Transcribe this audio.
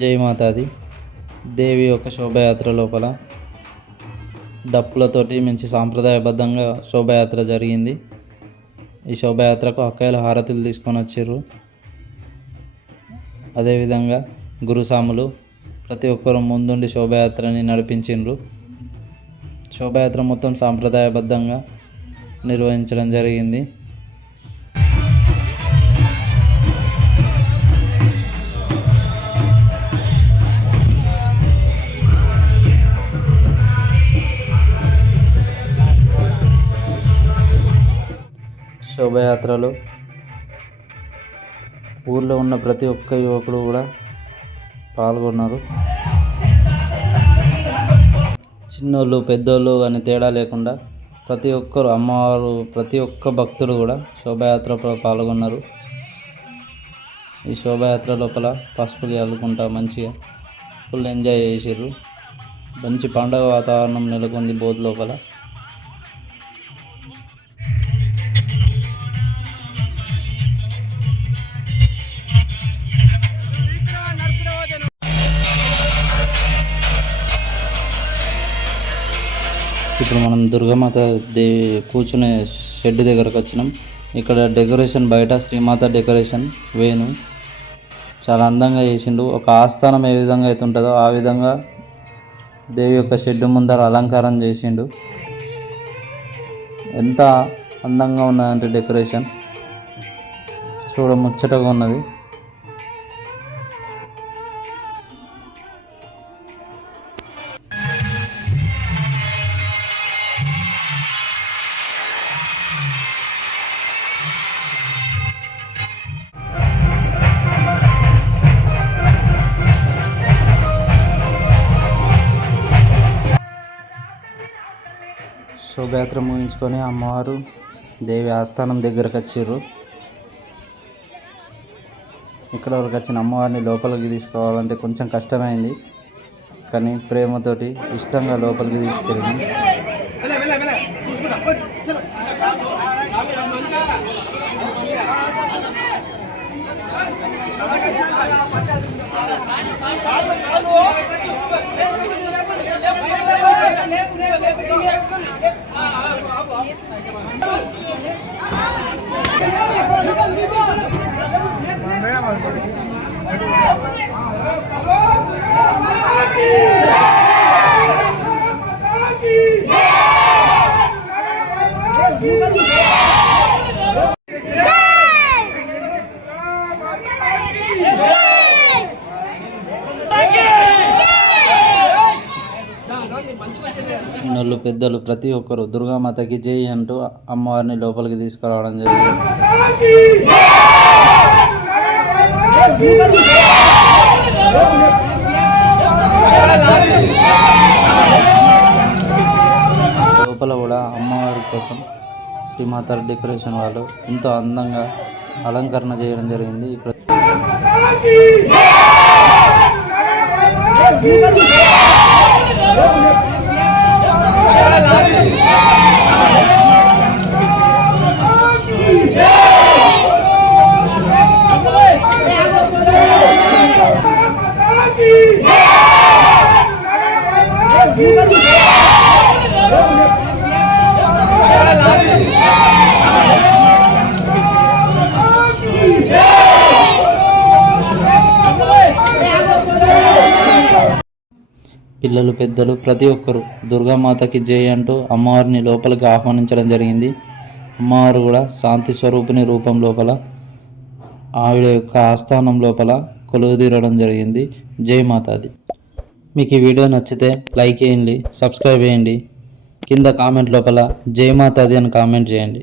జై మాతాది. దేవి యొక్క శోభయాత్ర లోపల డప్పులతోటి మంచి సాంప్రదాయబద్ధంగా శోభయాత్ర జరిగింది. ఈ శోభయాత్రకు అక్కయ్యలు హారతులు తీసుకొని వచ్చారు. అదేవిధంగా గురుస్వాములు ప్రతి ఒక్కరు ముందుండి శోభయాత్రని నడిపించిండ్రు. శోభయాత్ర మొత్తం సాంప్రదాయబద్ధంగా నిర్వహించడం జరిగింది. శోభయాత్రలో ఊళ్ళో ఉన్న ప్రతి ఒక్క యువకుడు కూడా పాల్గొన్నారు. చిన్నోళ్ళు పెద్దోళ్ళు అని తేడా లేకుండా ప్రతి ఒక్కరు అమ్మవారు ప్రతి ఒక్క భక్తుడు కూడా శోభయాత్రలో పాల్గొన్నారు. ఈ శోభయాత్ర లోపల పసుపులు చల్లుకుంటా మంచిగా ఫుల్ ఎంజాయ్ చేసారు. మంచి పండగ వాతావరణం నెలకొంది బోధ్ లోపల. ఇప్పుడు మనం దుర్గామాత దేవి కూర్చునే షెడ్ దగ్గరకు వచ్చినాం. ఇక్కడ డెకరేషన్ బయట శ్రీమాత డెకరేషన్ వేణు చాలా అందంగా చేసిండు. ఒక ఆస్థానం ఏ విధంగా అయితే ఉంటుందో ఆ విధంగా దేవి యొక్క షెడ్ ముందర అలంకారం చేసిండు. ఎంత అందంగా ఉన్నదంటే డెకరేషన్ చూడ ముచ్చటగా ఉన్నది. శోభయాత్ర ముగించుకొని అమ్మవారు దేవి ఆస్థానం దగ్గరకు వచ్చారు. ఇక్కడ వరకు వచ్చిన అమ్మవారిని లోపలికి తీసుకోవాలంటే కొంచెం కష్టమైంది, కానీ ప్రేమతోటి ఇష్టంగా లోపలికి తీసుకెళ్ళింది. చిన్నోళ్ళు పెద్దలు ప్రతి ఒక్కరు దుర్గామాతకి జై అంటూ అమ్మవారిని లోపలికి తీసుకురావడం జరిగింది. లోపల కూడా అమ్మవారి కోసం శ్రీమాత డెకరేషన్ వాళ్ళు ఎంతో అందంగా అలంకరణ చేయడం జరిగింది. పిల్లలు పెద్దలు ప్రతి ఒక్కరు దుర్గామాతకి జై అంటూ అమ్మవారిని లోపలికి ఆహ్వానించడం జరిగింది. అమ్మవారు కూడా శాంతి స్వరూపిణి రూపం లోపల ఆవిడ యొక్క ఆస్థానం లోపల కొలువుదీరడం జరిగింది. జై మాతాది. మీకు ఈ వీడియో నచ్చితే లైక్ చేయండి, సబ్స్క్రైబ్ చేయండి, కింద కామెంట్ లోపల జై మాతాది అని కామెంట్ చేయండి.